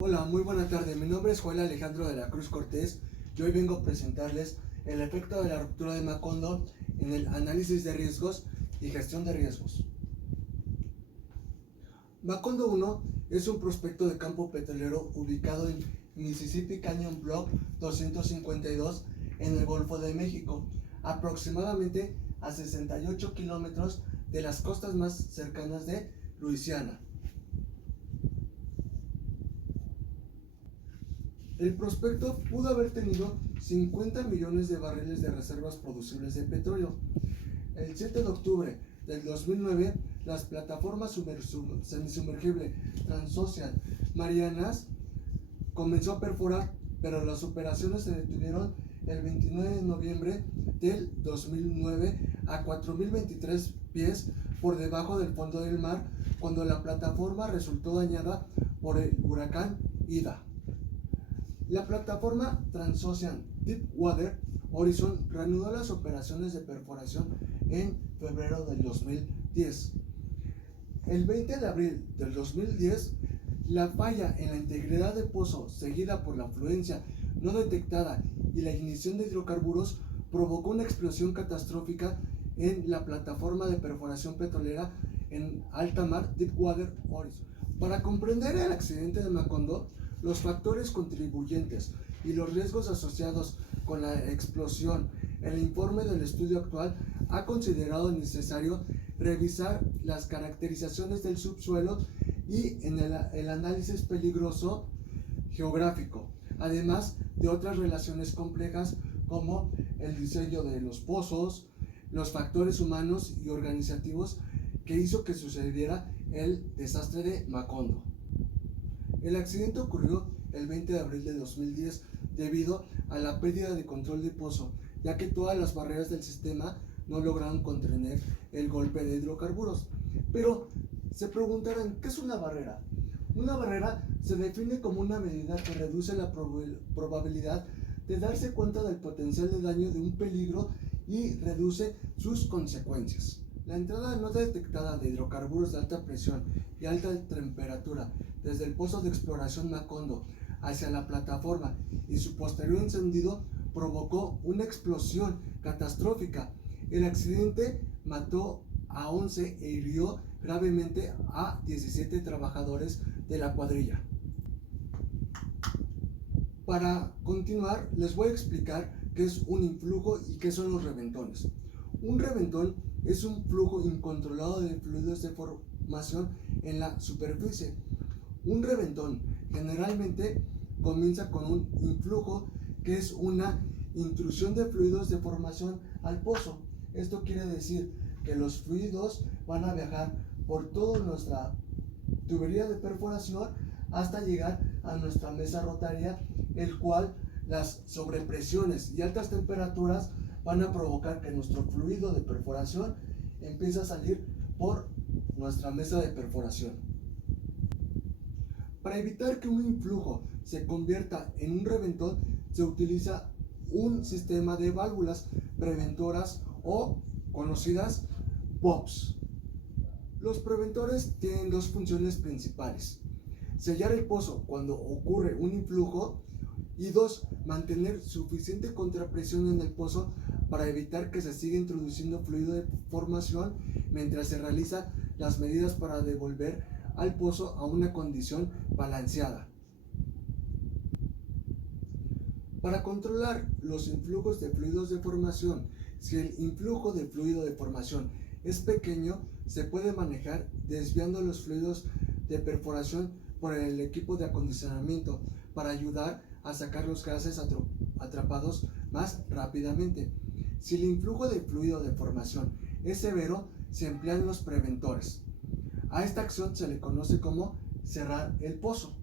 Hola, muy buena tarde. Mi nombre es Joel Alejandro de la Cruz Cortés y hoy vengo a presentarles el efecto de la ruptura de Macondo en el análisis de riesgos y gestión de riesgos. Macondo 1 es un prospecto de campo petrolero ubicado en Mississippi Canyon Block 252 en el Golfo de México, aproximadamente a 68 kilómetros de las costas más cercanas de Luisiana. El prospecto pudo haber tenido 50 millones de barriles de reservas producibles de petróleo. El 7 de octubre del 2009, las plataformas semisumergible Transocean Marianas comenzó a perforar, pero las operaciones se detuvieron el 29 de noviembre del 2009 a 4.023 pies por debajo del fondo del mar, cuando la plataforma resultó dañada por el huracán Ida. La plataforma Transocean Deepwater Horizon reanudó las operaciones de perforación en febrero del 2010. El 20 de abril del 2010, la falla en la integridad del pozo, seguida por la afluencia no detectada y la ignición de hidrocarburos, provocó una explosión catastrófica en la plataforma de perforación petrolera en alta mar Deepwater Horizon. Para comprender el accidente de Macondo, los factores contribuyentes y los riesgos asociados con la explosión, el informe del estudio actual ha considerado necesario revisar las caracterizaciones del subsuelo y en el análisis peligroso geográfico, además de otras relaciones complejas como el diseño de los pozos, los factores humanos y organizativos que hizo que sucediera el desastre de Macondo. El accidente ocurrió el 20 de abril de 2010 debido a la pérdida de control de pozo, ya que todas las barreras del sistema no lograron contener el golpe de hidrocarburos. Pero se preguntarán, ¿qué es una barrera? Una barrera se define como una medida que reduce la probabilidad de darse cuenta del potencial de daño de un peligro y reduce sus consecuencias. La entrada no detectada de hidrocarburos de alta presión y alta temperatura desde el pozo de exploración Macondo hacia la plataforma y su posterior encendido provocó una explosión catastrófica. El accidente mató a 11 e hirió gravemente a 17 trabajadores de la cuadrilla. Para continuar, les voy a explicar qué es un influjo y qué son los reventones. Un reventón es un flujo incontrolado de fluidos de formación en la superficie. Un reventón generalmente comienza con un influjo, que es una intrusión de fluidos de formación al pozo. Esto quiere decir que los fluidos van a viajar por toda nuestra tubería de perforación hasta llegar a nuestra mesa rotaria, el cual las sobrepresiones y altas temperaturas van a provocar que nuestro fluido de perforación empiece a salir por nuestra mesa de perforación. Para evitar que un influjo se convierta en un reventón, se utiliza un sistema de válvulas preventoras o conocidas POPs. Los preventores tienen dos funciones principales: sellar el pozo cuando ocurre un influjo, y dos, mantener suficiente contrapresión en el pozo para evitar que se siga introduciendo fluido de formación mientras se realizan las medidas para devolver al pozo a una condición balanceada. Para controlar los influjos de fluidos de formación, si el influjo de fluido de formación es pequeño, se puede manejar desviando los fluidos de perforación por el equipo de acondicionamiento para ayudar a sacar los gases atrapados más rápidamente. Si el influjo de fluido de formación es severo, se emplean los preventores. A esta acción se le conoce como cerrar el pozo.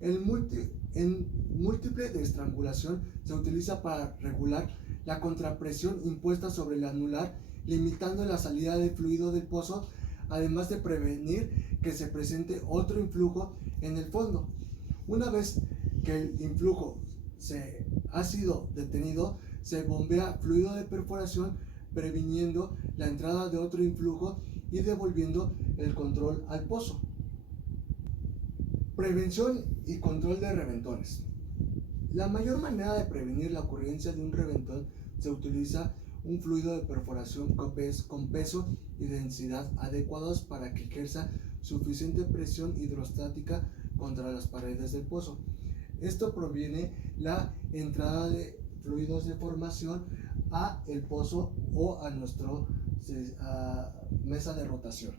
El múltiple de estrangulación se utiliza para regular la contrapresión impuesta sobre el anular, limitando la salida de fluido del pozo, además de prevenir que se presente otro influjo en el fondo. Una vez que el influjo ha sido detenido, se bombea fluido de perforación, previniendo la entrada de otro influjo y devolviendo el control al pozo. Prevención y control de reventones. La mayor manera de prevenir la ocurrencia de un reventón se utiliza un fluido de perforación con peso y densidad adecuados para que ejerza suficiente presión hidrostática contra las paredes del pozo. Esto proviene la entrada de fluidos de formación a el pozo o a nuestra mesa de rotación.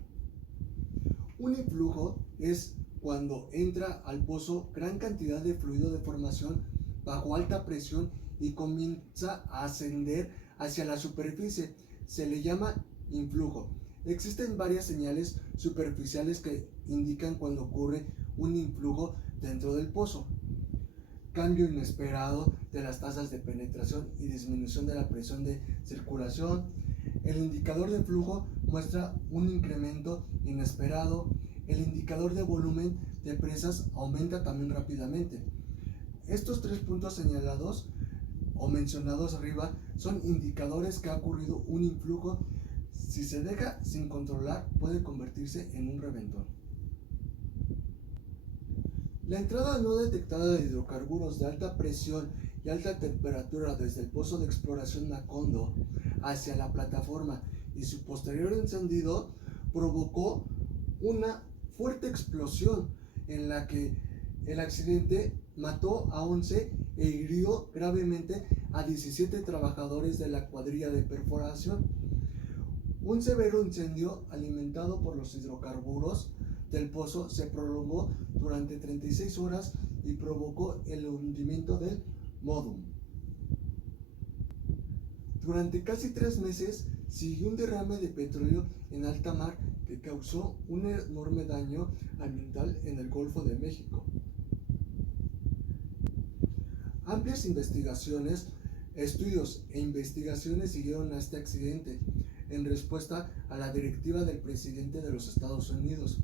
Un influjo es cuando entra al pozo gran cantidad de fluido de formación bajo alta presión y comienza a ascender hacia la superficie. Se le llama influjo. Existen varias señales superficiales que indican cuando ocurre un influjo dentro del pozo. Cambio inesperado de las tasas de penetración y disminución de la presión de circulación. El indicador de flujo muestra un incremento inesperado. El indicador de volumen de presas aumenta también rápidamente. Estos tres puntos señalados o mencionados arriba son indicadores que ha ocurrido un influjo. Si se deja sin controlar, puede convertirse en un reventón. La entrada no detectada de hidrocarburos de alta presión y alta temperatura desde el pozo de exploración Macondo hacia la plataforma y su posterior encendido provocó una fuerte explosión en la que el accidente mató a 11 e hirió gravemente a 17 trabajadores de la cuadrilla de perforación. Un severo incendio alimentado por los hidrocarburos del pozo se prolongó durante 36 horas y provocó el hundimiento del Modum. Durante casi 3 meses siguió un derrame de petróleo en alta mar que causó un enorme daño ambiental en el Golfo de México. Amplias investigaciones, estudios e investigaciones siguieron a este accidente en respuesta a la directiva del presidente de los Estados Unidos.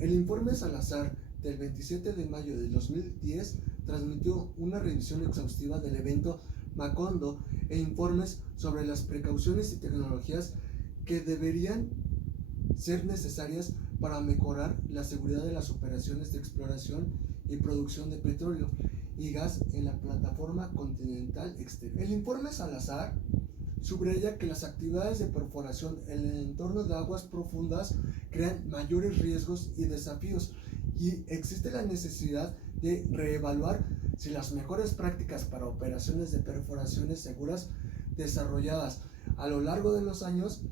El informe Salazar del 27 de mayo de 2010 transmitió una revisión exhaustiva del evento Macondo e informes sobre las precauciones y tecnologías que deberían ser necesarias para mejorar la seguridad de las operaciones de exploración y producción de petróleo y gas en la plataforma continental exterior. El informe Salazar subraya que las actividades de perforación en el entorno de aguas profundas crean mayores riesgos y desafíos, y existe la necesidad de reevaluar si las mejores prácticas para operaciones de perforaciones seguras desarrolladas a lo largo de los años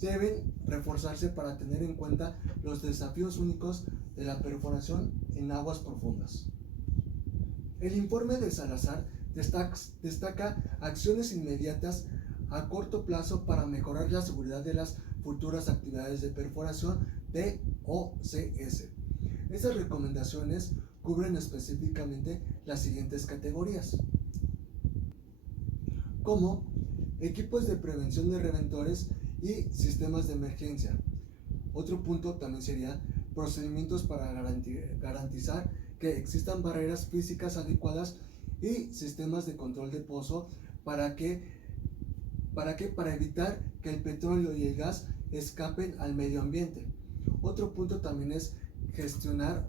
deben reforzarse para tener en cuenta los desafíos únicos de la perforación en aguas profundas. El informe de Salazar destaca acciones inmediatas a corto plazo para mejorar la seguridad de las futuras actividades de perforación de OCS. Esas recomendaciones cubren específicamente las siguientes categorías, como equipos de prevención de reventores y sistemas de emergencia. Otro punto también sería procedimientos para garantizar que existan barreras físicas adecuadas y sistemas de control de pozo para evitar que el petróleo y el gas escapen al medio ambiente. Otro punto también es gestionar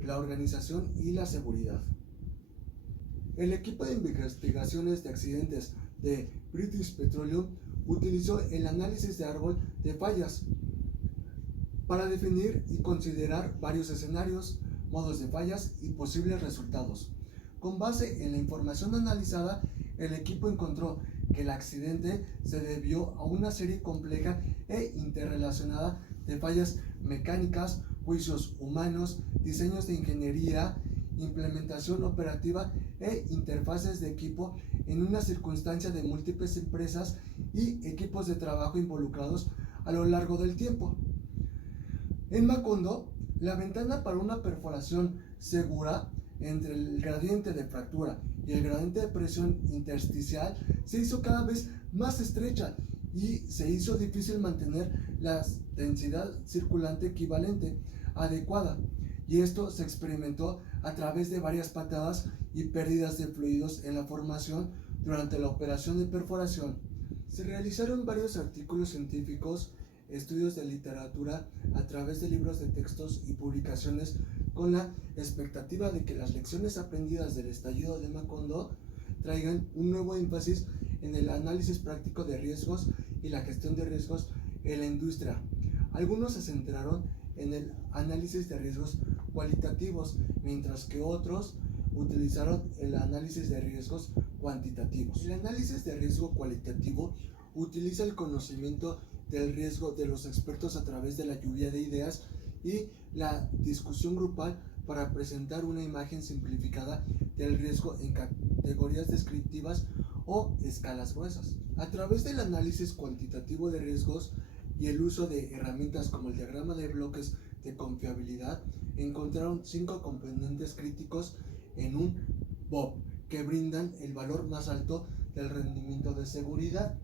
la organización y la seguridad. El equipo de investigaciones de accidentes de British Petroleum utilizó el análisis de árbol de fallas para definir y considerar varios escenarios, modos de fallas y posibles resultados. Con base en la información analizada, el equipo encontró que el accidente se debió a una serie compleja e interrelacionada de fallas mecánicas, juicios humanos, diseños de ingeniería, implementación operativa e interfaces de equipo en una circunstancia de múltiples empresas y equipos de trabajo involucrados a lo largo del tiempo. En Macondo, la ventana para una perforación segura entre el gradiente de fractura y el gradiente de presión intersticial se hizo cada vez más estrecha y se hizo difícil mantener la densidad circulante equivalente adecuada, y esto se experimentó a través de varias patadas y pérdidas de fluidos en la formación durante la operación de perforación. Se realizaron varios artículos científicos, estudios de literatura a través de libros de textos y publicaciones con la expectativa de que las lecciones aprendidas del estallido de Macondo traigan un nuevo énfasis en el análisis práctico de riesgos y la gestión de riesgos en la industria. Algunos se centraron en el análisis de riesgos cualitativos, mientras que otros utilizaron el análisis de riesgos cuantitativos. El análisis de riesgo cualitativo utiliza el conocimiento del riesgo de los expertos a través de la lluvia de ideas y la discusión grupal para presentar una imagen simplificada del riesgo en categorías descriptivas o escalas gruesas. A través del análisis cuantitativo de riesgos y el uso de herramientas como el diagrama de bloques de confiabilidad, encontraron 5 componentes críticos en un BOP que brindan el valor más alto del rendimiento de seguridad.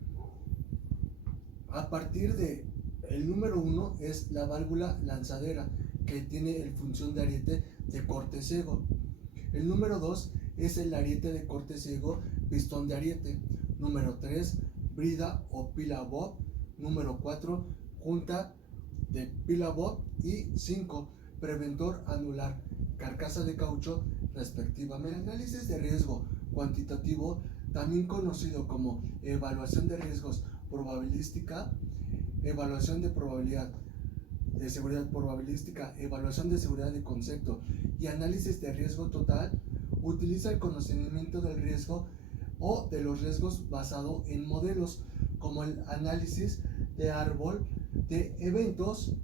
A partir de el número 1 es la válvula lanzadera, que tiene el función de ariete de corte ciego. El número 2 es el ariete de corte ciego, pistón de ariete. Número 3, brida o pila BOP. Número 4, junta de pila BOP. Y 5, preventor anular, carcasa de caucho, respectivamente. El análisis de riesgo cuantitativo, también conocido como evaluación de riesgos probabilística, evaluación de probabilidad de seguridad probabilística, evaluación de seguridad de concepto y análisis de riesgo total, utiliza el conocimiento del riesgo o de los riesgos basado en modelos como el análisis de árbol de eventos,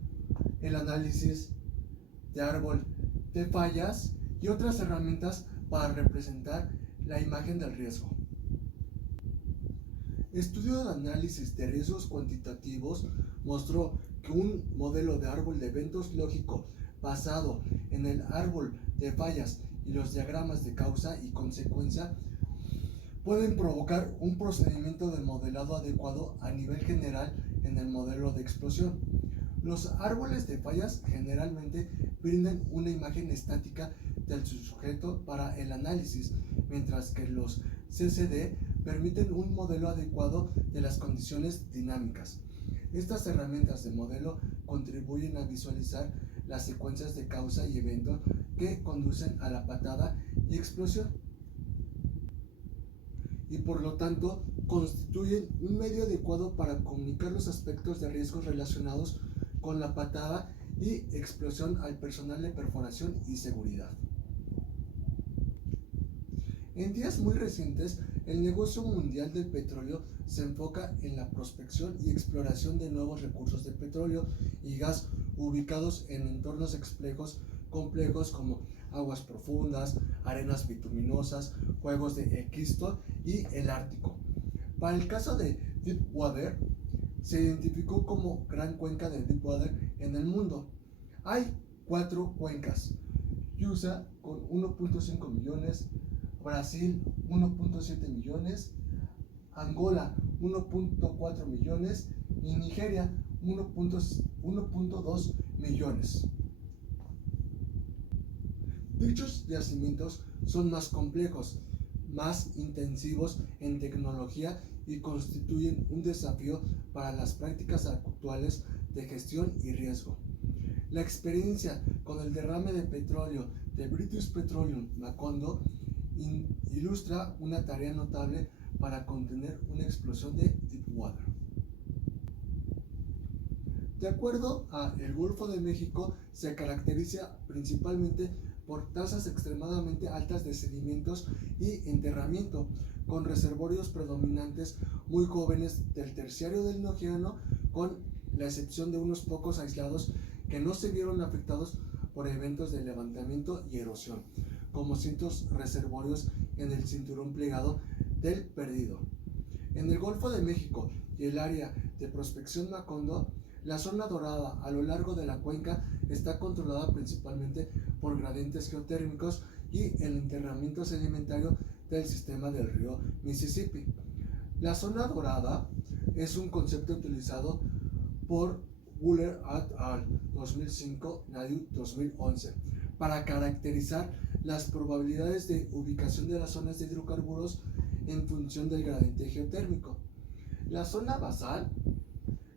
el análisis de árbol de fallas y otras herramientas para representar la imagen del riesgo. Estudio de análisis de riesgos cuantitativos mostró que un modelo de árbol de eventos lógico basado en el árbol de fallas y los diagramas de causa y consecuencia pueden provocar un procedimiento de modelado adecuado a nivel general en el modelo de explosión. Los árboles de fallas generalmente brindan una imagen estática del sujeto para el análisis, mientras que los CCD permiten un modelo adecuado de las condiciones dinámicas. Estas herramientas de modelo contribuyen a visualizar las secuencias de causa y evento que conducen a la patada y explosión, y por lo tanto constituyen un medio adecuado para comunicar los aspectos de riesgos relacionados con la patada y explosión al personal de perforación y seguridad. En días muy recientes, el negocio mundial del petróleo se enfoca en la prospección y exploración de nuevos recursos de petróleo y gas ubicados en entornos complejos como aguas profundas, arenas bituminosas, juegos de Equisto y el Ártico. Para el caso de Deepwater, se identificó como gran cuenca de Deepwater en el mundo. Hay 4 cuencas: USA con 1.5 millones, Brasil 1.7 millones, Angola 1.4 millones y Nigeria 1.2 millones. Dichos yacimientos son más complejos, más intensivos en tecnología y constituyen un desafío para las prácticas actuales de gestión y riesgo. La experiencia con el derrame de petróleo de British Petroleum Macondo ilustra una tarea notable para contener una explosión de Deepwater. De acuerdo a el Golfo de México, se caracteriza principalmente por tasas extremadamente altas de sedimentos y enterramiento, con reservorios predominantes muy jóvenes del terciario del Neógeno, con la excepción de unos pocos aislados que no se vieron afectados por eventos de levantamiento y erosión, como ciertos reservorios en el cinturón plegado del Perdido. En el Golfo de México y el área de prospección Macondo, la zona dorada a lo largo de la cuenca está controlada principalmente por gradientes geotérmicos y el enterramiento sedimentario del sistema del río Mississippi. La zona dorada es un concepto utilizado por Buller et al. 2005, Nadu 2011, para caracterizar las probabilidades de ubicación de las zonas de hidrocarburos en función del gradiente geotérmico. La zona basal,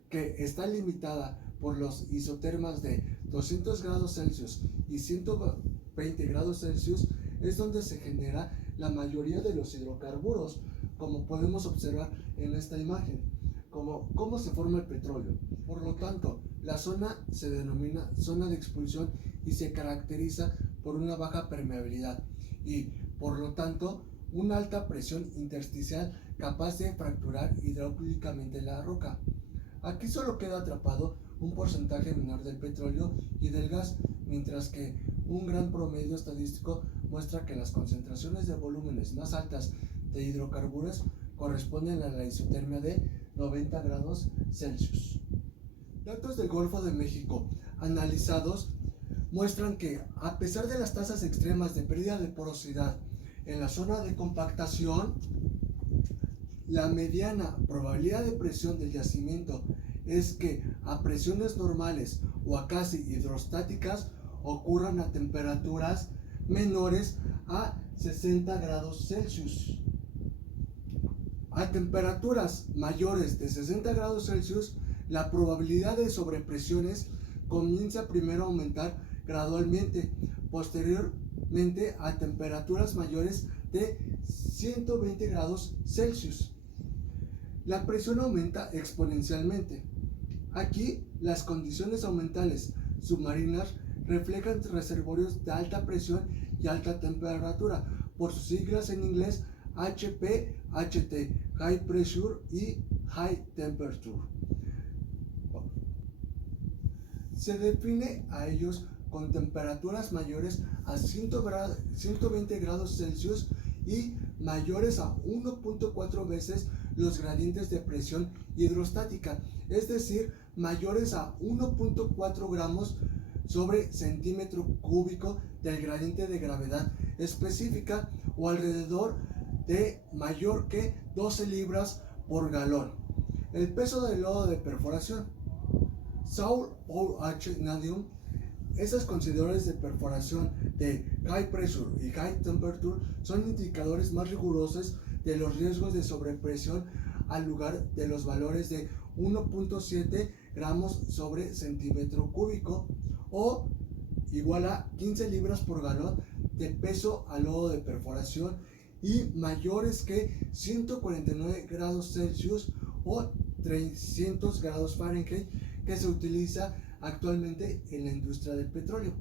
que está limitada por los isotermas de 200 grados Celsius y 120 grados Celsius es donde se genera la mayoría de los hidrocarburos, como podemos observar en esta imagen, cómo se forma el petróleo. Por lo tanto, la zona se denomina zona de expulsión y se caracteriza por una baja permeabilidad y, por lo tanto, una alta presión intersticial capaz de fracturar hidráulicamente la roca. Aquí solo queda atrapado un porcentaje menor del petróleo y del gas, mientras que un gran promedio estadístico muestra que las concentraciones de volúmenes más altas de hidrocarburos corresponden a la isotermia de 90 grados Celsius. Datos del Golfo de México analizados muestran que, a pesar de las tasas extremas de pérdida de porosidad en la zona de compactación, la mediana probabilidad de presión del yacimiento es que a presiones normales o a casi hidrostáticas ocurran a temperaturas menores a 60 grados Celsius. A temperaturas mayores de 60 grados Celsius, la probabilidad de sobrepresiones comienza primero a aumentar gradualmente, posteriormente a temperaturas mayores de 120 grados Celsius. La presión aumenta exponencialmente. Aquí, las condiciones aumentales submarinas reflejan reservorios de alta presión y alta temperatura, por sus siglas en inglés HPHT, High Pressure y High Temperature. Se define a ellos con temperaturas mayores a 120 grados Celsius y mayores a 1.4 veces los gradientes de presión hidrostática, es decir, mayores a 1.4 gramos sobre centímetro cúbico del gradiente de gravedad específica o alrededor de mayor que 12 libras por galón. El peso del lodo de perforación. Saul O.H. Nadium. Estos consideradores de perforación de High Pressure y High Temperature son indicadores más rigurosos de los riesgos de sobrepresión al lugar de los valores de 1.7 gramos sobre centímetro cúbico o igual a 15 libras por galón de peso al lodo de perforación y mayores que 149 grados Celsius o 300 grados Fahrenheit, que se utiliza actualmente en la industria del petróleo.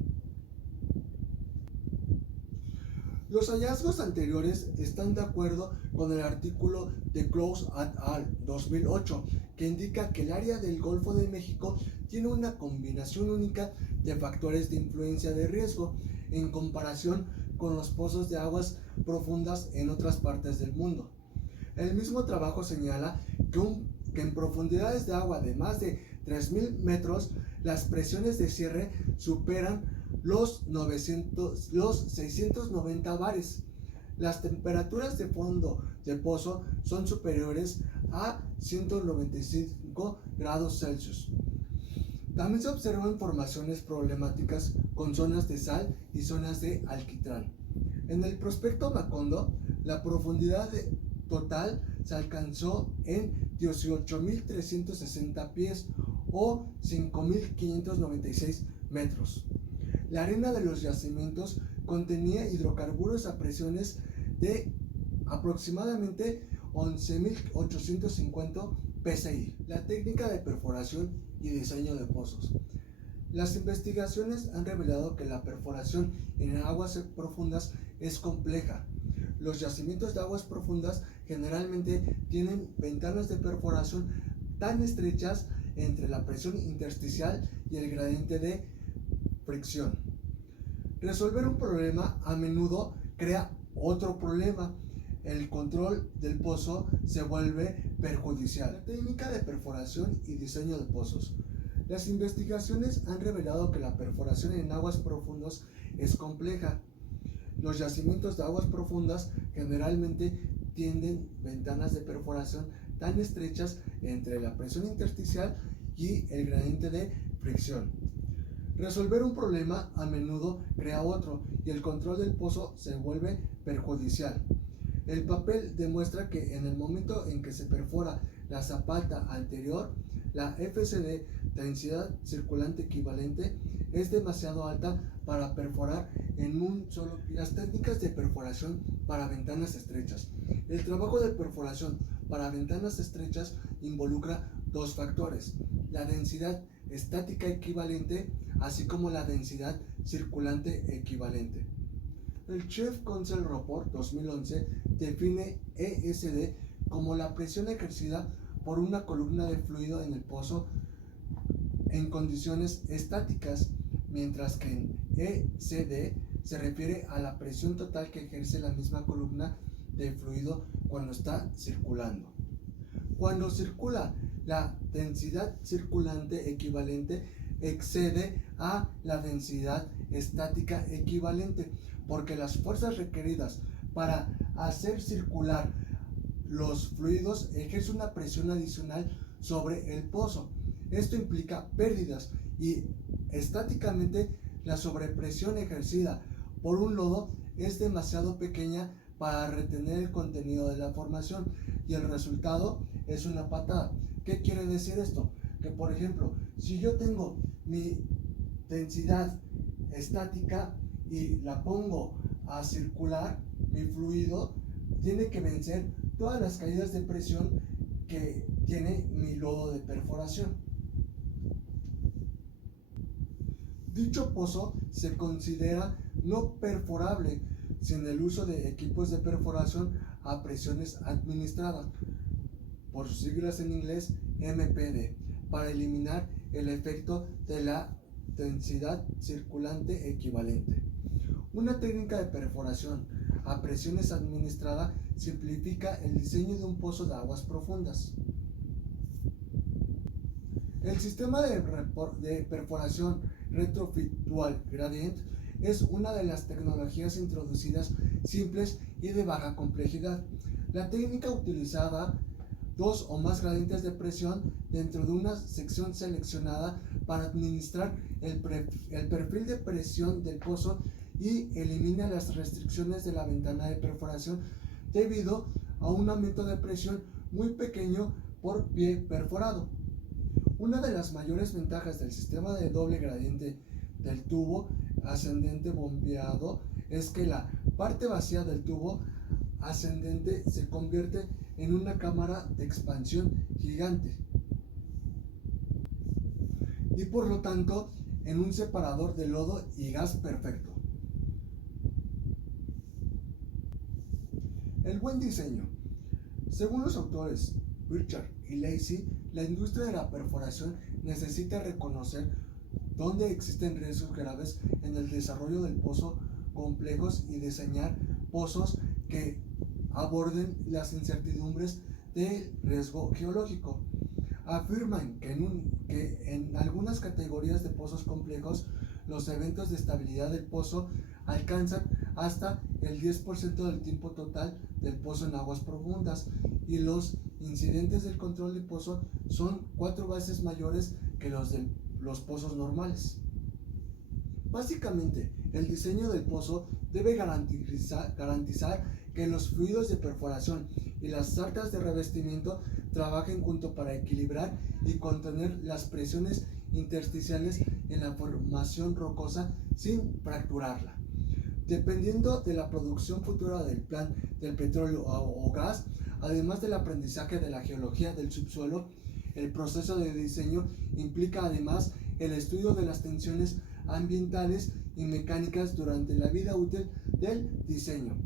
Los hallazgos anteriores están de acuerdo con el artículo de Close et al. 2008, que indica que el área del Golfo de México tiene una combinación única de factores de influencia de riesgo en comparación con los pozos de aguas profundas en otras partes del mundo. El mismo trabajo señala que en profundidades de agua de más de 3.000 metros, las presiones de cierre superan los 690 bares. Las temperaturas de fondo del pozo son superiores a 195 grados Celsius. También se observan formaciones problemáticas con zonas de sal y zonas de alquitrán. En el prospecto Macondo, la profundidad total se alcanzó en 18.360 pies o 5.596 metros. La arena de los yacimientos contenía hidrocarburos a presiones de aproximadamente 11.850 psi. La técnica de perforación y diseño de pozos. Las investigaciones han revelado que la perforación en aguas profundas es compleja. Los yacimientos de aguas profundas generalmente tienen ventanas de perforación tan estrechas entre la presión intersticial y el gradiente de fricción. Resolver un problema a menudo crea otro problema. El control del pozo se vuelve perjudicial. La técnica de perforación y diseño de pozos. Las investigaciones han revelado que la perforación en aguas profundas es compleja. Los yacimientos de aguas profundas generalmente tienen ventanas de perforación tan estrechas entre la presión intersticial y el gradiente de fricción. Resolver un problema a menudo crea otro y el control del pozo se vuelve perjudicial. El papel demuestra que en el momento en que se perfora la zapata anterior, la FCD, densidad circulante equivalente, es demasiado alta para perforar en un solo pie. Las técnicas de perforación para ventanas estrechas. El trabajo de perforación para ventanas estrechas involucra dos factores: la densidad estática equivalente, así como la densidad circulante equivalente. El Chief Counsel Report 2011 define ESD como la presión ejercida por una columna de fluido en el pozo en condiciones estáticas, mientras que en ECD se refiere a la presión total que ejerce la misma columna de fluido cuando está circulando. Cuando circula, la densidad circulante equivalente excede a la densidad estática equivalente, porque las fuerzas requeridas para hacer circular los fluidos ejercen una presión adicional sobre el pozo. Esto implica pérdidas, y estáticamente la sobrepresión ejercida por un lodo es demasiado pequeña para retener el contenido de la formación, y el resultado es una patada. ¿Qué quiere decir esto? Que, por ejemplo, si yo tengo mi densidad estática y la pongo a circular, mi fluido tiene que vencer todas las caídas de presión que tiene mi lodo de perforación. Dicho pozo se considera no perforable sin el uso de equipos de perforación a presiones administradas, por sus siglas en inglés MPD, para eliminar el efecto de la densidad circulante equivalente. Una técnica de perforación a presiones administradas simplifica el diseño de un pozo de aguas profundas. El sistema de perforación retrofit dual gradient es una de las tecnologías introducidas simples y de baja complejidad. La técnica utilizaba dos o más gradientes de presión dentro de una sección seleccionada para administrar el perfil de presión del pozo y elimina las restricciones de la ventana de perforación debido a un aumento de presión muy pequeño por pie perforado. Una de las mayores ventajas del sistema de doble gradiente del tubo ascendente bombeado es que la parte vacía del tubo ascendente se convierte en una cámara de expansión gigante y por lo tanto en un separador de lodo y gas perfecto. El buen diseño. Según los autores Birchard y Lacey, la industria de la perforación necesita reconocer dónde existen riesgos graves en el desarrollo del pozo complejos y diseñar pozos que aborden las incertidumbres del riesgo geológico. Afirman que en algunas categorías de pozos complejos los eventos de estabilidad del pozo alcanzan hasta el 10% del tiempo total del pozo en aguas profundas, y los incidentes del control de pozo son 4 veces mayores que los de los pozos normales. Básicamente, el diseño del pozo debe garantizar que los fluidos de perforación y las sartas de revestimiento trabajen juntos para equilibrar y contener las presiones intersticiales en la formación rocosa sin fracturarla. Dependiendo de la producción futura del plan del petróleo o gas, además del aprendizaje de la geología del subsuelo, el proceso de diseño implica además el estudio de las tensiones ambientales y mecánicas durante la vida útil del diseño.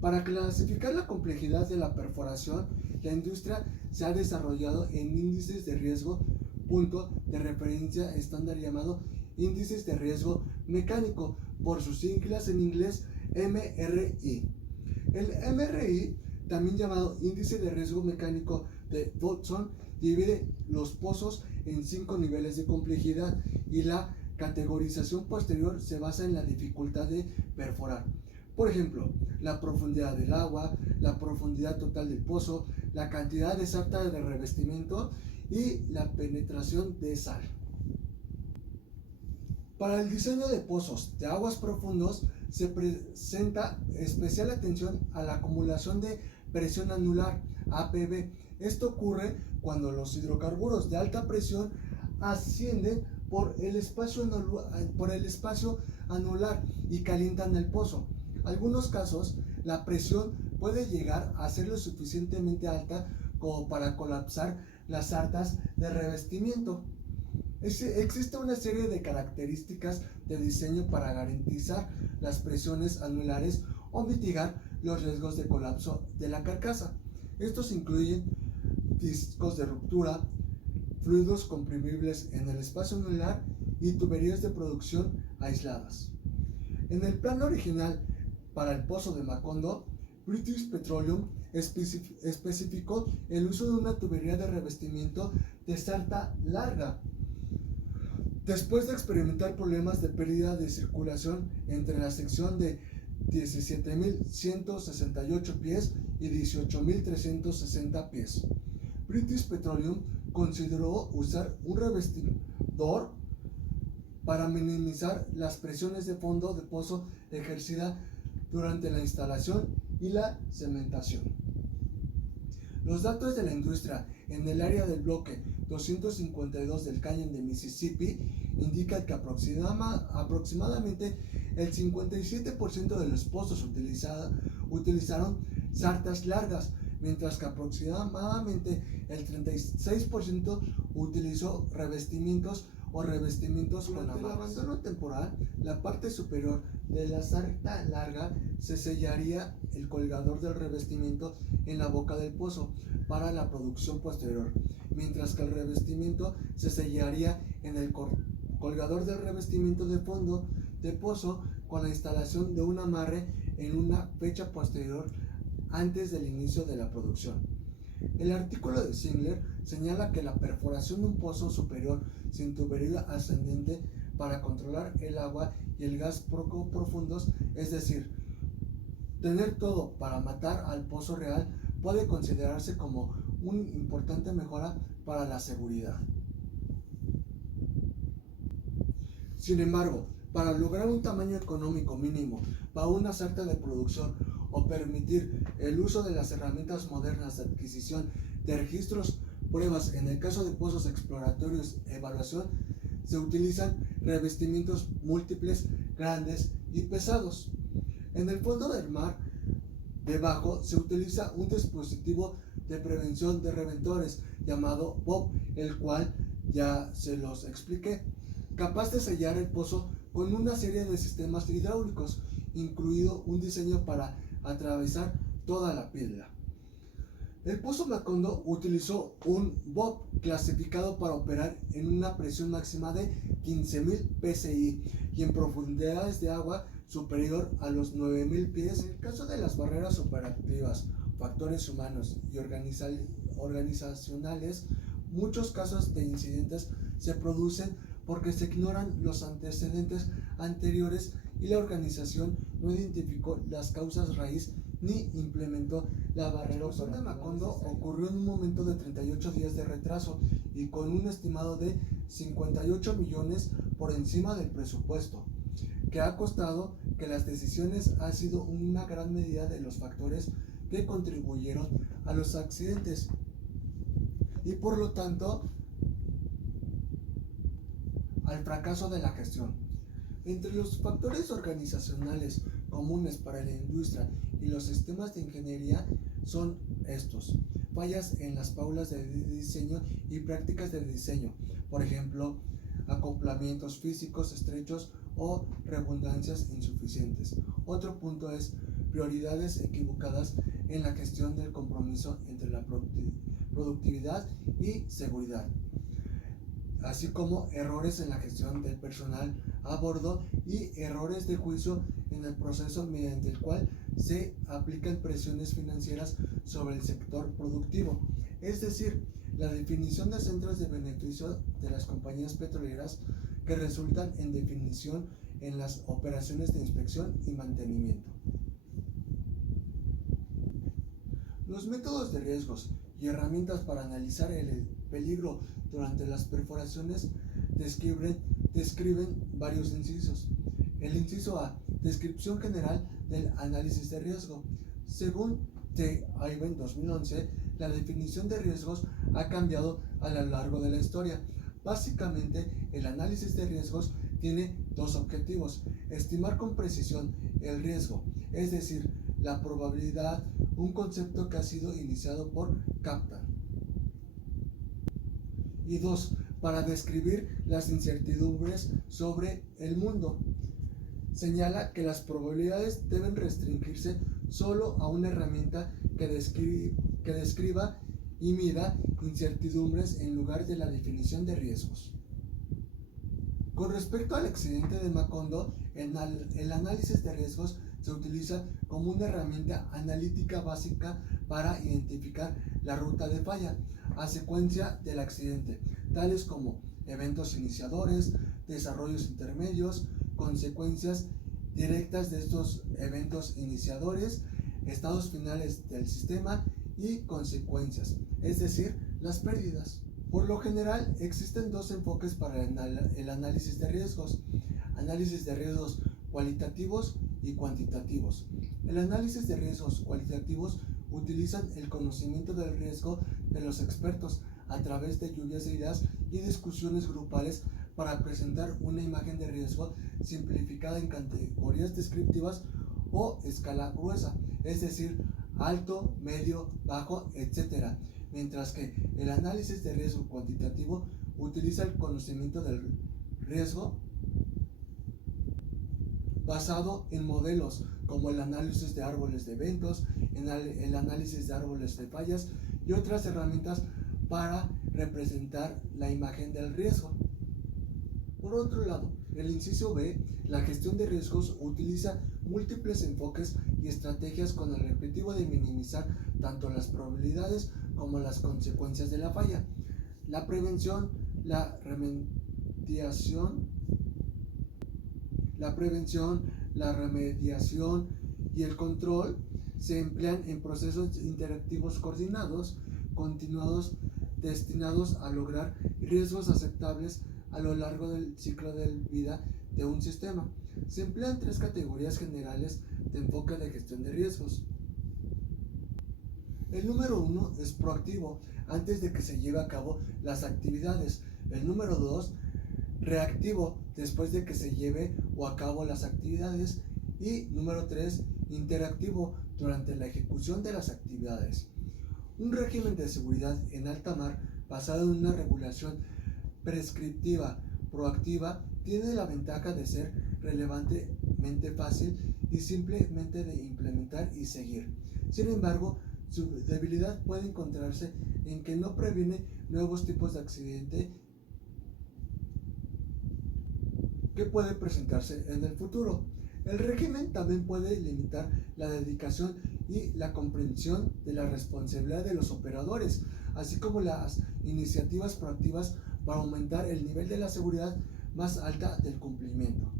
Para clasificar la complejidad de la perforación, la industria se ha desarrollado en índices de riesgo, punto de referencia estándar llamado índices de riesgo mecánico, por sus siglas en inglés MRI. El MRI, también llamado índice de riesgo mecánico de Dodson, divide los pozos en 5 niveles de complejidad, y la categorización posterior se basa en la dificultad de perforar. Por ejemplo, la profundidad del agua, la profundidad total del pozo, la cantidad exacta de revestimiento y la penetración de sal. Para el diseño de pozos de aguas profundos se presenta especial atención a la acumulación de presión anular, APB. Esto ocurre cuando los hidrocarburos de alta presión ascienden por el espacio anular y calientan el pozo. En algunos casos, la presión puede llegar a ser lo suficientemente alta como para colapsar las sartas de revestimiento. Existe una serie de características de diseño para garantizar las presiones anulares o mitigar los riesgos de colapso de la carcasa. Estos incluyen discos de ruptura, fluidos comprimibles en el espacio anular y tuberías de producción aisladas. En el plan original para el pozo de Macondo, British Petroleum especificó el uso de una tubería de revestimiento de sarta larga. Después de experimentar problemas de pérdida de circulación entre la sección de 17.168 pies y 18.360 pies, British Petroleum consideró usar un revestidor para minimizar las presiones de fondo de pozo ejercidas durante la instalación y la cementación. Los datos de la industria en el área del bloque 252 del cañón de Mississippi indican que aproximadamente el 57% de los pozos utilizaron sartas largas, mientras que aproximadamente el 36% utilizó revestimientos con amarras. Durante el abandono temporal, la parte superior de la sarta larga se sellaría el colgador del revestimiento en la boca del pozo para la producción posterior, mientras que el revestimiento se sellaría en el colgador del revestimiento de fondo de pozo con la instalación de un amarre en una fecha posterior antes del inicio de la producción. El artículo de Ziegler señala que la perforación de un pozo superior sin tubería ascendente para controlar el agua y el gas poco profundos, es decir, tener todo para matar al pozo real, puede considerarse como una importante mejora para la seguridad. Sin embargo, para lograr un tamaño económico mínimo para una sarta de producción o permitir el uso de las herramientas modernas de adquisición de registros, pruebas en el caso de pozos exploratorios, evaluación, se utilizan revestimientos múltiples, grandes y pesados. En el fondo del mar, debajo, se utiliza un dispositivo de prevención de reventores llamado BOP, el cual ya se los expliqué, capaz de sellar el pozo con una serie de sistemas hidráulicos, incluido un diseño para atravesar toda la piedra. El pozo Macondo utilizó un BOP clasificado para operar en una presión máxima de 15.000 psi y en profundidades de agua superior a los 9.000 pies. En el caso de las barreras operativas, factores humanos y organizacionales, muchos casos de incidentes se producen porque se ignoran los antecedentes anteriores y la organización no identificó las causas raíz ni implementó la barrera operativa. El Macondo ocurrió en un momento de 38 días de retraso y con un estimado de 58 millones por encima del presupuesto, que ha costado que las decisiones ha sido una gran medida de los factores que contribuyeron a los accidentes y por lo tanto al fracaso de la gestión. Entre los factores organizacionales comunes para la industria y los sistemas de ingeniería son estos: fallas en las pautas de diseño y prácticas de diseño, por ejemplo, acoplamientos físicos estrechos o redundancias insuficientes. Otro punto es prioridades equivocadas en la gestión del compromiso entre la productividad y seguridad, así como errores en la gestión del personal a bordo y errores de juicio en el proceso mediante el cual se aplican presiones financieras sobre el sector productivo, es decir, la definición de centros de beneficio de las compañías petroleras que resultan en definición en las operaciones de inspección y mantenimiento. Los métodos de riesgos y herramientas para analizar el peligro durante las perforaciones describen varios incisos. El inciso A, descripción general del análisis de riesgo. Según T. Ivan 2011, la definición de riesgos ha cambiado a lo largo de la historia. Básicamente, el análisis de riesgos tiene dos objetivos: estimar con precisión el riesgo, es decir, la probabilidad, un concepto que ha sido iniciado por Kaplan. Y dos, para describir las incertidumbres sobre el mundo. Señala que las probabilidades deben restringirse solo a una herramienta que describa y mida incertidumbres en lugar de la definición de riesgos. Con respecto al accidente de Macondo, el análisis de riesgos se utiliza como una herramienta analítica básica para identificar la ruta de falla a secuencia del accidente, tales como eventos iniciadores, desarrollos intermedios, consecuencias directas de estos eventos iniciadores, estados finales del sistema y consecuencias, es decir, las pérdidas. Por lo general, existen dos enfoques para el análisis de riesgos: análisis de riesgos cualitativos y cuantitativos. El análisis de riesgos cualitativos utilizan el conocimiento del riesgo de los expertos a través de lluvias de ideas y discusiones grupales para presentar una imagen de riesgo simplificada en categorías descriptivas o escala gruesa, es decir, alto, medio, bajo, etc. Mientras que el análisis de riesgo cuantitativo utiliza el conocimiento del riesgo basado en modelos como el análisis de árboles de eventos, el análisis de árboles de fallas y otras herramientas para representar la imagen del riesgo. Por otro lado, el inciso B, la gestión de riesgos, utiliza múltiples enfoques y estrategias con el objetivo de minimizar tanto las probabilidades como las consecuencias de la falla. La prevención, la remediación y el control se emplean en procesos interactivos coordinados, continuados, destinados a lograr riesgos aceptables a lo largo del ciclo de vida de un sistema. Se emplean tres categorías generales de enfoque de gestión de riesgos. El número 1 es proactivo, antes de que se lleve a cabo las actividades. El número 2, reactivo, después de que se lleve a cabo las actividades. Y número 3, interactivo, durante la ejecución de las actividades. Un régimen de seguridad en alta mar basado en una regulación prescriptiva proactiva tiene la ventaja de ser relevantemente fácil y simplemente de implementar y seguir. Sin embargo, su debilidad puede encontrarse en que no previene nuevos tipos de accidente que pueden presentarse en el futuro. El régimen también puede limitar la dedicación y la comprensión de la responsabilidad de los operadores, así como las iniciativas proactivas para aumentar el nivel de la seguridad más alta del cumplimiento.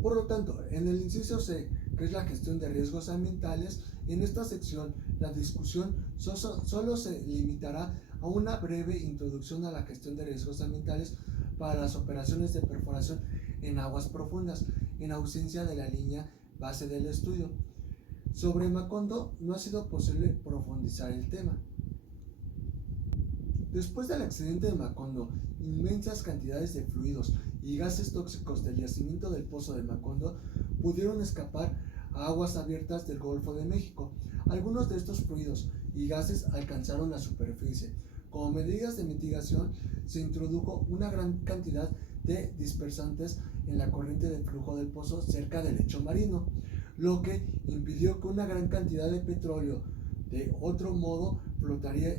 Por lo tanto, en el inciso C, que es la gestión de riesgos ambientales, en esta sección la discusión solo se limitará a una breve introducción a la gestión de riesgos ambientales para las operaciones de perforación en aguas profundas, en ausencia de la línea base del estudio. Sobre Macondo no ha sido posible profundizar el tema. Después del accidente de Macondo, inmensas cantidades de fluidos y gases tóxicos del yacimiento del Pozo de Macondo pudieron escapar a aguas abiertas del Golfo de México. Algunos de estos fluidos y gases alcanzaron la superficie. Como medidas de mitigación, se introdujo una gran cantidad de dispersantes en la corriente de flujo del pozo cerca del lecho marino, lo que impidió que una gran cantidad de petróleo de otro modo flotaría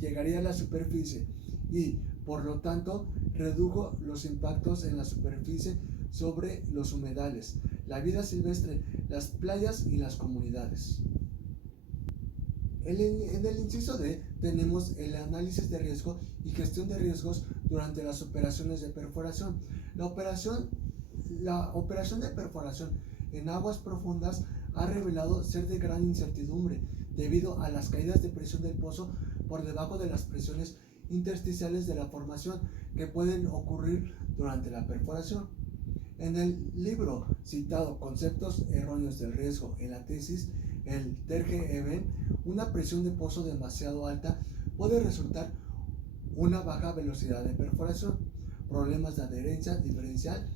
llegaría a la superficie y, por lo tanto, redujo los impactos en la superficie sobre los humedales, la vida silvestre, las playas y las comunidades. En el inciso D tenemos el análisis de riesgo y gestión de riesgos durante las operaciones de perforación. La operación de perforación en aguas profundas ha revelado ser de gran incertidumbre debido a las caídas de presión del pozo por debajo de las presiones intersticiales de la formación que pueden ocurrir durante la perforación. En el libro citado Conceptos erróneos del riesgo en la tesis, el terge-even, una presión de pozo demasiado alta puede resultar una baja velocidad de perforación, problemas de adherencia diferencial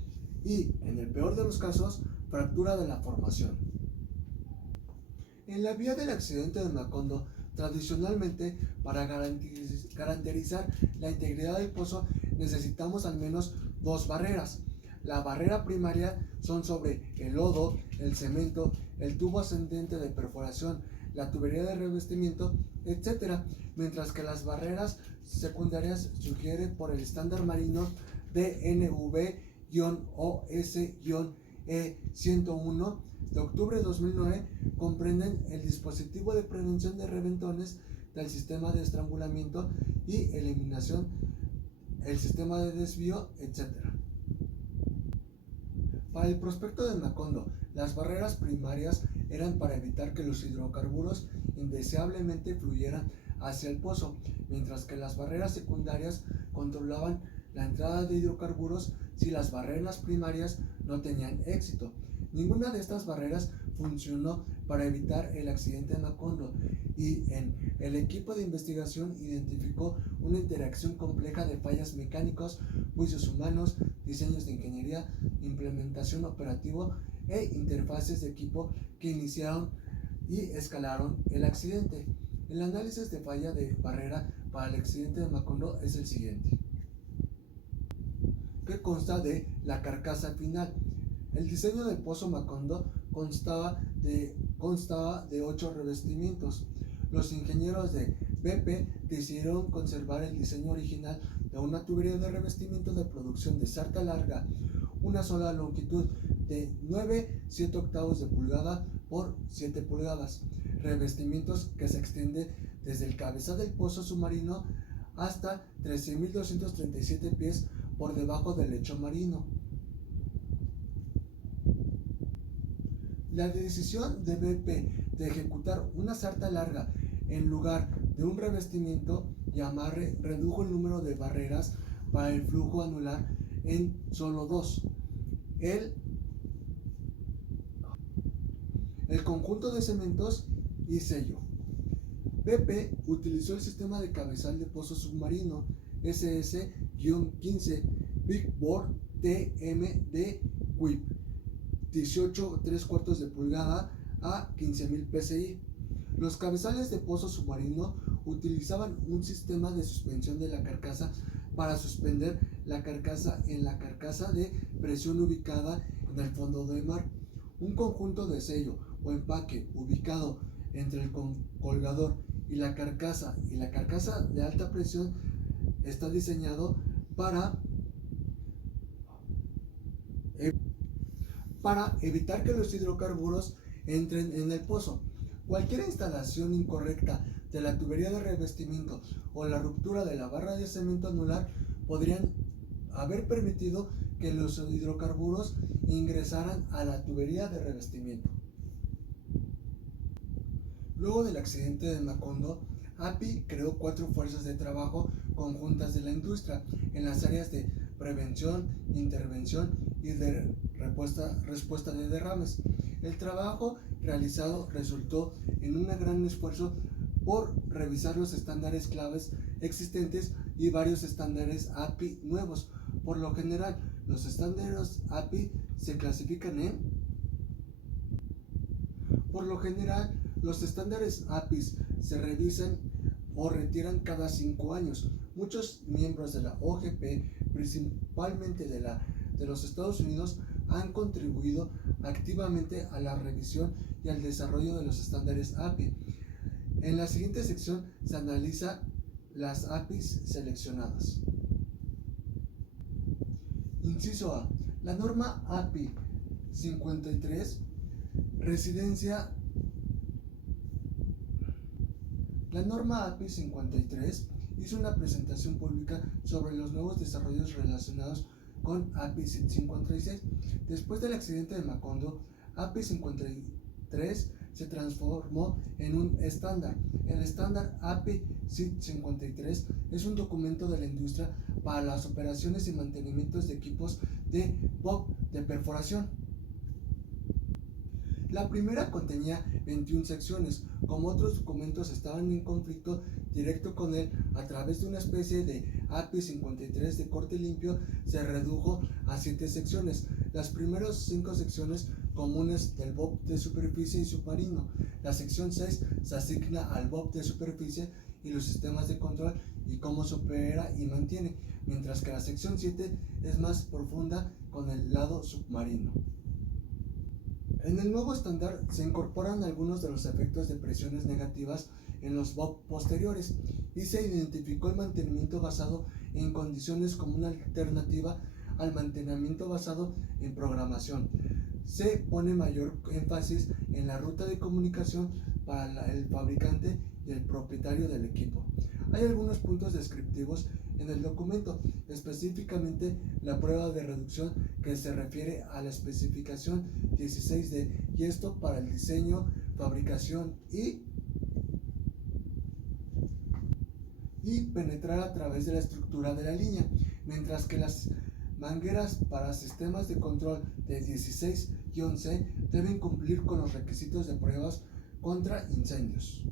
y, en el peor de los casos, fractura de la formación. En la vía del accidente de Macondo, tradicionalmente, para garantizar la integridad del pozo, necesitamos al menos dos barreras. La barrera primaria son sobre el lodo, el cemento, el tubo ascendente de perforación, la tubería de revestimiento, etc. Mientras que las barreras secundarias sugieren por el estándar marino DNV-OS-E-101 de octubre de 2009 comprenden el dispositivo de prevención de reventones del sistema de estrangulamiento y eliminación, el sistema de desvío, etc. Para el prospecto de Macondo, las barreras primarias eran para evitar que los hidrocarburos indeseablemente fluyeran hacia el pozo, mientras que las barreras secundarias controlaban la entrada de hidrocarburos si las barreras primarias no tenían éxito. Ninguna de estas barreras funcionó para evitar el accidente de Macondo y el equipo de investigación identificó una interacción compleja de fallas mecánicos, juicios humanos, diseños de ingeniería, implementación operativa e interfaces de equipo que iniciaron y escalaron el accidente. El análisis de falla de barrera para el accidente de Macondo es el siguiente, que consta de la carcasa final. El diseño del pozo Macondo constaba de 8 revestimientos. Los ingenieros de BP decidieron conservar el diseño original de una tubería de revestimiento de producción de sarta larga, una sola longitud de 9/7 de pulgada por 7 pulgadas, revestimientos que se extiende desde el cabezal del pozo submarino hasta 13.237 pies por debajo del lecho marino. La decisión de BP de ejecutar una sarta larga en lugar de un revestimiento y amarre redujo el número de barreras para el flujo anular en solo 2. El conjunto de cementos y sello. BP utilizó el sistema de cabezal de pozo submarino SS-15 Big Bore TM de WIP 18 3/4 de pulgada a 15.000 psi. Los cabezales de pozo submarino utilizaban un sistema de suspensión de la carcasa para suspender la carcasa en la carcasa de presión ubicada en el fondo del mar. Un conjunto de sello o empaque ubicado entre el colgador y la carcasa de alta presión está diseñado para evitar que los hidrocarburos entren en el pozo. Cualquier instalación incorrecta de la tubería de revestimiento o la ruptura de la barra de cemento anular podrían haber permitido que los hidrocarburos ingresaran a la tubería de revestimiento. Luego del accidente de Macondo, API creó 4 fuerzas de trabajo conjuntas de la industria en las áreas de prevención, intervención y de respuesta de derrames. El trabajo realizado resultó en un gran esfuerzo por revisar los estándares claves existentes y varios estándares API nuevos. Por lo general, los estándares API se clasifican en los estándares APIs se revisan o retiran cada 5 años. Muchos miembros de la OGP, principalmente de los Estados Unidos, han contribuido activamente a la revisión y al desarrollo de los estándares API. En la siguiente sección se analiza las APIs seleccionadas. Inciso A. La norma API 53 residencia. La norma API 53 hizo una presentación pública sobre los nuevos desarrollos relacionados con API 56. Después del accidente de Macondo, API 53 se transformó en un estándar. El estándar API 53 es un documento de la industria para las operaciones y mantenimientos de equipos de POP de perforación. La primera contenía 21 secciones. Como otros documentos estaban en conflicto directo con él, a través de una especie de API 53 de corte limpio, se redujo a 7 secciones. Las primeras 5 secciones comunes del BOP de superficie y submarino. La sección 6 se asigna al BOP de superficie y los sistemas de control y cómo se opera y mantiene, mientras que la sección 7 es más profunda con el lado submarino. En el nuevo estándar se incorporan algunos de los efectos de presiones negativas en los BOP posteriores y se identificó el mantenimiento basado en condiciones como una alternativa al mantenimiento basado en programación. Se pone mayor énfasis en la ruta de comunicación para el fabricante y el propietario del equipo. Hay algunos puntos descriptivos en el documento, específicamente la prueba de reducción que se refiere a la especificación 16D, y esto para el diseño, fabricación y penetrar a través de la estructura de la línea, mientras que las mangueras para sistemas de control de 16-C deben cumplir con los requisitos de pruebas contra incendios.